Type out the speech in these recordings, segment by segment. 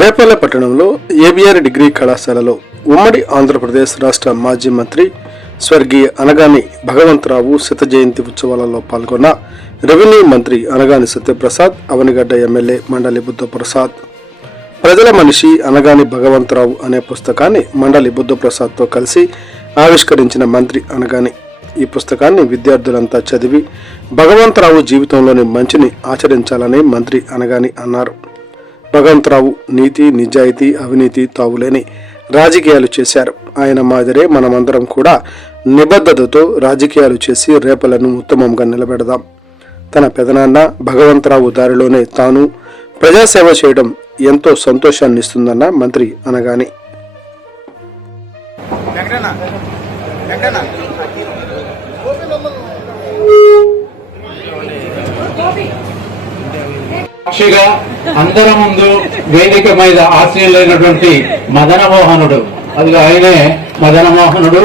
రేపల్లె పట్టణంలో ABR degree కళాశాలలో ఉమ్మడి ఆంధ్రప్రదేశ్ రాష్ట్ర మాజీ మంత్రి స్వర్గీయ అనగాని భగవంతరావు శత జయంతి ఉత్సవాలలో పాల్గొన్న రెవెన్యూ మంత్రి అనగాని సత్యప్రసాద్, అవనిగడ్డ ఎమ్మెల్యే మండలి బుద్ధప్రసాద్. ప్రజల మనిషి అనగాని భగవంతరావు అనే పుస్తకాన్ని మండలి బుద్ధప్రసాద్తో కలిసి ఆవిష్కరించిన మంత్రి అనగాని ఈ పుస్తకాన్ని విద్యార్థులంతా చదివి భగవంతరావు జీవితంలోని మంచిని ఆచరించాలని మంత్రి అనగాని అన్నారు. భగవంతరావు నీతి, నిజాయితీ, అవినీతి తావులేని రాజకీయాలు చేశారు. ఆయన మాదిరే మనమందరం కూడా నిబద్ధతతో రాజకీయాలు చేసి రేపలను ఉత్తమంగా నిలబెడదాం. తన పెదనాన్న భగవంతరావు దారిలోనే తాను ప్రజాసేవ చేయడం ఎంతో సంతోషాన్ని ఇస్తుందన్న మంత్రి అనగాని. సాక్షిగా అందరి ముందు వేదిక మీద ఆశీనులైనటువంటి మదనమోహనుడు, అది ఆయనే మదనమోహనుడు.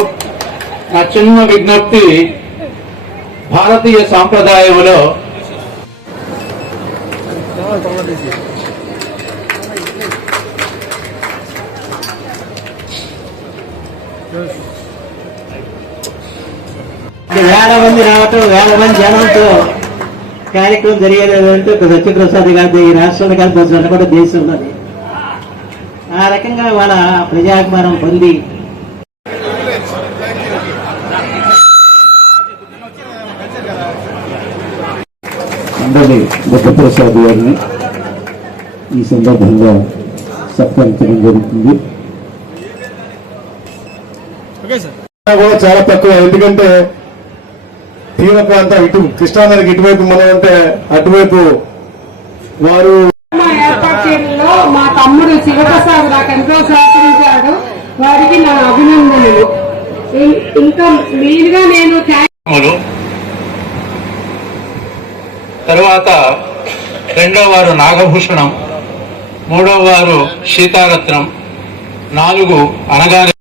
నా చిన్న విజ్ఞప్తి, భారతీయ సాంప్రదాయంలో వేల మంది రావటం, వేల మంది జనంతో కార్యక్రమం జరిగేదంటే ఒక సత్యప్రసాద్ గారి ఈ రాష్ట్రంలో కాదు కూడా దేశంలోని ఆ రకంగా వాళ్ళ ప్రజాభిమానం పొంది మండలి బుద్ధప్రసాద్ గారిని ఈ సందర్భంగా సత్కరించడం జరుగుతుంది. కూడా చాలా తక్కువ, ఎందుకంటే తీవ్ర ప్రాంతం ఇటు కృష్ణానదికి ఇటువైపు మనం ఉంటే అటువైపు వారు ఏర్పాటు చేయడంలో మా తమ్ముడు శివప్రసాద్ నాకు ఎంతో సహకరించాడు. వారికి నా అభినందనలు. ఇంకా మెయిన్గా నేను తరువాత రెండో వారు నాగభూషణం, మూడో వారు సీతారత్నం, 4 అనగాని.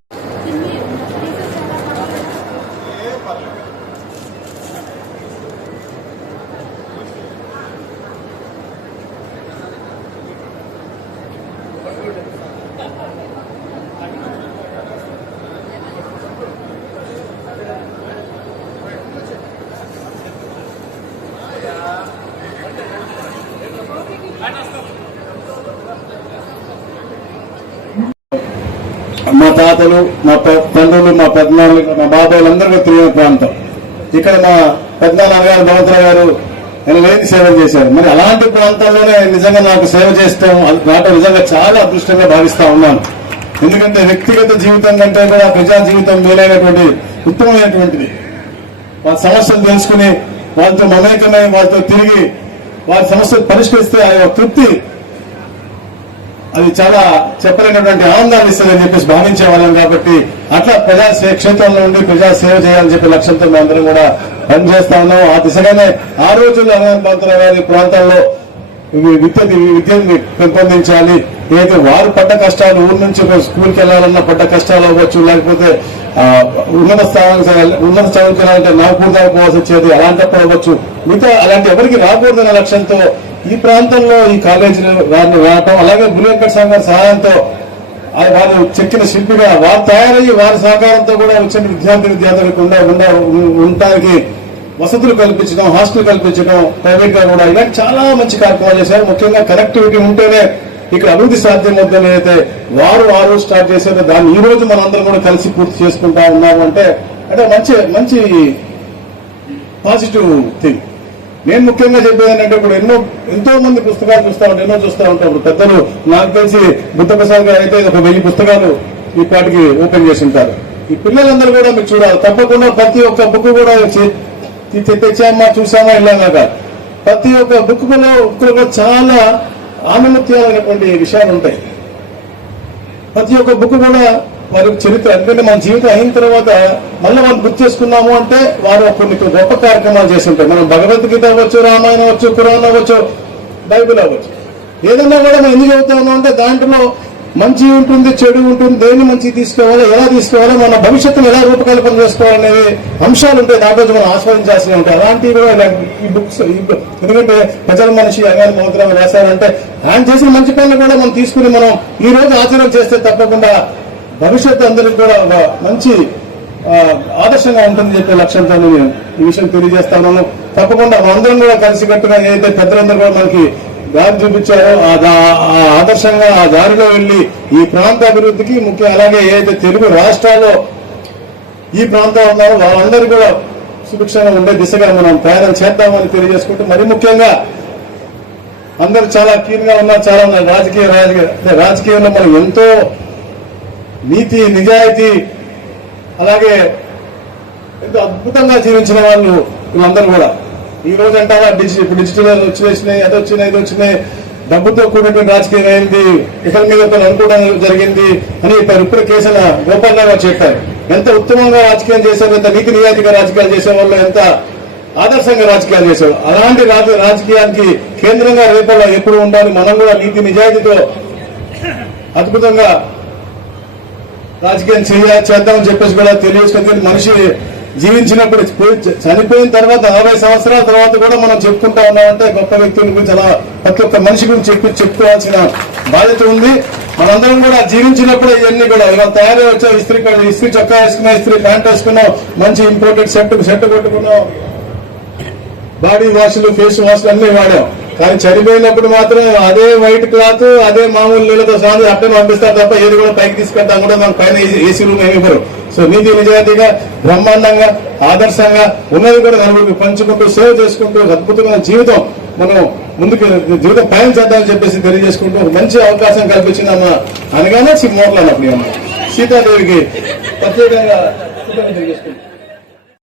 మా తాతలు, మా తండ్రులు, మా పెద్దనాన్నలు, మా బాబాయిలందరూ తిరిగిన ప్రాంతం. ఇక్కడ మా పెద్దనాన్న గారు భగవంతరావు గారు లేని సేవలు చేశారు. మరి అలాంటి ప్రాంతాల్లోనే నిజంగా నాకు సేవ చేస్తాం నాకు నిజంగా చాలా అదృష్టంగా భావిస్తా ఉన్నాను. ఎందుకంటే వ్యక్తిగత జీవితం కంటే కూడా ప్రజా జీవితం మేలైనటువంటి ఉత్తమమైనటువంటిది. వాళ్ళ సమస్యలు తెలుసుకుని వాళ్ళతో మమేకమై వాళ్ళతో తిరిగి వారి సమస్యలు పరిష్కరిస్తే ఆ తృప్తి అది చాలా చెప్పలేనటువంటి ఆనందాన్ని ఇస్తుందని చెప్పేసి భావించే వాళ్ళం. కాబట్టి అట్లా ప్రజా క్షేత్రంలో ఉండి ప్రజా సేవ చేయాలని చెప్పే లక్ష్యంతో మేమందరం కూడా పనిచేస్తా ఉన్నాం. ఆ దిశగానే ఆ రోజుల్లో భగవంతరావు గారి ప్రాంతాల్లో విద్యని పెంపొందించాలి. ఏదైతే వారు పడ్డ కష్టాలు, ఊరు నుంచి స్కూల్కి వెళ్లాలన్నా పడ్డ కష్టాలు అవ్వచ్చు, లేకపోతే ఉన్నత చదువుకి వెళ్ళాలంటే నవపూర్దానికి పోవాల్సి వచ్చేది, అలాంటప్పుడు అవ్వచ్చు, మిగతా అలాంటి ఎవరికి రాకూడదన్న లక్ష్యంతో ఈ ప్రాంతంలో ఈ కాలేజీలు వారిని రావటం, అలాగే గురు వెంకట స్వామి గారి సహాయంతో వారు చెక్కిన శిల్పిగా వారు తయారయ్యి వారి సహకారంతో కూడా వచ్చిన విద్యార్థులకు ఉండటానికి వసతులు కల్పించడం, హాస్టల్ కల్పించడం, ప్రైవేట్ గా కూడా ఇలాంటి చాలా మంచి కార్యక్రమాలు చేశారు. ముఖ్యంగా కనెక్టివిటీ ఉంటేనే ఇక్కడ అభివృద్ధి సాధ్యమవుతుందని అయితే వారు ఆ రోజు స్టార్ట్ చేశారు. దాన్ని ఈ రోజు మనందరం కూడా కలిసి పూర్తి చేసుకుంటా ఉన్నాము అంటే మంచి మంచి పాజిటివ్ థింగ్. నేను ముఖ్యంగా చెప్పేది ఏంటంటే ఇప్పుడు ఎంతో మంది పుస్తకాలు చూస్తూ ఉంటాం, ఎన్నో చూస్తూ ఉంటాం. ఇప్పుడు పెద్దలు నాకు తెలిసి బుద్ధప్రసాద్ గారు అయితే ఒక 1000 పుస్తకాలు ఈ పాటికి ఓపెన్ చేసి ఉంటారు. ఈ పిల్లలందరూ కూడా మీరు చూడాలి, తప్పకుండా ప్రతి ఒక్క బుక్ కూడా తెచ్చామా చూసామా ఇలాగా ప్రతి ఒక్క బుక్ కూడా చాలా ఆనందత్యాలైనటువంటి విషయాలు ఉంటాయి. ప్రతి ఒక్క బుక్ కూడా వారి చరిత్ర, ఎందుకంటే మన జీవితం అయిన తర్వాత మళ్ళీ వాళ్ళు గుర్తు చేసుకున్నాము అంటే వారు కొన్ని గొప్ప కార్యక్రమాలు చేసి ఉంటారు. మనం భగవద్గీత అవ్వచ్చు, రామాయణం అవ్వచ్చు, ఖురాన్ అవ్వచ్చు, బైబిల్ అవ్వచ్చు, ఏదన్నా కూడా మనం ఎందుకు చదువుతా ఉన్నాం అంటే దాంట్లో మంచి ఉంటుంది, చెడు ఉంటుంది, దేన్ని మంచి తీసుకోవాలో, ఎలా తీసుకోవాలో, మన భవిష్యత్తును ఎలా రూపకల్పన చేసుకోవాలనేది అంశాలు ఉంటాయి. దాంట్లో మనం ఆస్వాదించాల్సి ఉంటాయి. అలాంటివి కూడా ఈ బుక్స్, ఎందుకంటే ప్రజల మనిషి అంగాన్ని మౌద్రం రాశారంటే ఆయన చేసిన మంచి పనులు కూడా మనం తీసుకుని మనం ఈ రోజు ఆచరణ చేస్తే తప్పకుండా భవిష్యత్తు అందరికి కూడా ఒక మంచి ఆదర్శంగా ఉంటుందని చెప్పే లక్ష్యంతో నేను ఈ విషయం తెలియజేస్తాను. తప్పకుండా అందరం కూడా కలిసికట్టుగా ఏదైతే పెద్దలందరూ కూడా మనకి దారి చూపించారో ఆ ఆదర్శంగా ఆ దారిలో వెళ్లి ఈ ప్రాంత అభివృద్ధికి ముఖ్యం, అలాగే ఏదైతే తెలుగు రాష్ట్రాల్లో ఈ ప్రాంతం ఉన్నారో వాళ్ళందరూ కూడా సుభిక్షంగా ఉండే దిశగా మనం ప్రయాణం చేద్దామని తెలియజేసుకుంటూ, మరి ముఖ్యంగా అందరూ చాలా కీన్గా ఉన్నారు, చాలా ఉన్నారు. రాజకీయంలో మనం ఎంతో నీతి, నిజాయితీ, అలాగే ఎంతో అద్భుతంగా జీవించిన వాళ్ళు వీళ్ళందరూ కూడా ఈ రోజు అంటారా డిజిటల్ వచ్చినాయి, అది వచ్చినాయి, ఇది వచ్చినాయి, డబ్బుతో కూడినటువంటి రాజకీయం అయింది, ఇతర మీద అనుకోవడం జరిగింది అని ఇప్పుడు కేసుల గోపాలరావు గారు చెప్పారు. ఎంత ఉత్తమంగా రాజకీయం చేశారు, ఎంత నీతి నిజాయితీగా రాజకీయాలు చేసేవాళ్ళు, ఎంత ఆదర్శంగా రాజకీయాలు చేశారు. అలాంటి రాజకీయానికి కేంద్రంగా రేపల్లో ఎప్పుడు ఉండాలి, మనం కూడా నీతి నిజాయితీతో అద్భుతంగా రాజకీయం చేద్దామని చెప్పేసి కూడా తెలియజేసుకుంటే, మనిషి జీవించినప్పుడు చనిపోయిన తర్వాత 40 సంవత్సరాల తర్వాత కూడా మనం చెప్పుకుంటా ఉన్నామంటే గొప్ప వ్యక్తుల గురించి, అలా ప్రతి ఒక్క మనిషి గురించి చెప్పుకోవాల్సిన బాధ్యత ఉంది. మనందరం కూడా జీవించినప్పుడే ఇవన్నీ కూడా ఇవాళ తయారై వచ్చాం. ఇస్త్రీ చొక్కా వేసుకున్నాం, ఇస్త్రీ ప్యాంట్ వేసుకున్నాం, మంచి ఇంపోర్టెడ్ షర్ట్ కొట్టుకున్నాం, బాడీ వాష్లు, ఫేస్ వాష్లు అన్ని వాడాం. కానీ చనిపోయినప్పుడు మాత్రం అదే వైట్ క్లాత్, అదే మామూలు నీళ్ళతో స్నానం అట్టని పంపిస్తారు తప్ప ఏది కూడా పైకి తీసుకెళ్తాం కూడా మనకు పైన ఏసీ రూమ్ ఏమి ఇవ్వరు. సో నీతి నిజాయితీగా, బ్రహ్మాండంగా, ఆదర్శంగా ఉన్నది కూడా నలుగురికి పంచుకుంటూ, సేవ చేసుకుంటూ అద్భుతమైన జీవితం మనం ముందుకు జీవితం పయనం చేద్దామని చెప్పేసి తెలియజేసుకుంటూ ఒక మంచి అవకాశం కల్పించిన మా అనగానే మోర్లు అన్నప్పుడు సీతాదేవికి ప్రత్యేకంగా తెలియజేసుకుంటాం.